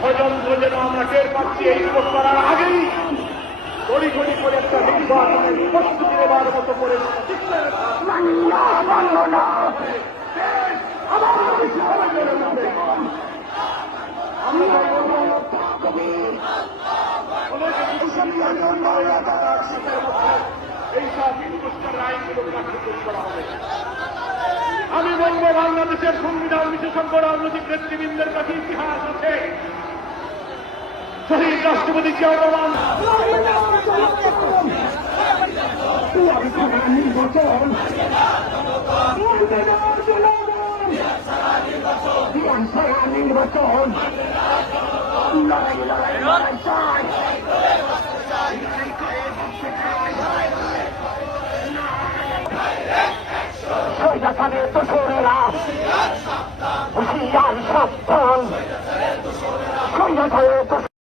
স্বতন্ত্র যেন আমরা টের পাচ্ছি এই দিবস করার আগেই গড়ি গড়ি করে একটা নির্বাচনের প্রস্তুতি নেবার মতো করে এইসব হিন্দুস্তান আইনগুলো কার্যকরী করা হবে। আমি বলবো বাংলাদেশের সংবিধান বিশেষজ্ঞ রাজনৈতিক নেতৃবৃন্দের কাছে ইতিহাস আছে। শহীদ রাষ্ট্রপতি জিয়াউর রহমান নির্বাচন স্বৈরাচারের দোসরেরা হুঁশিয়ার সাবধান। স্বৈরাচারের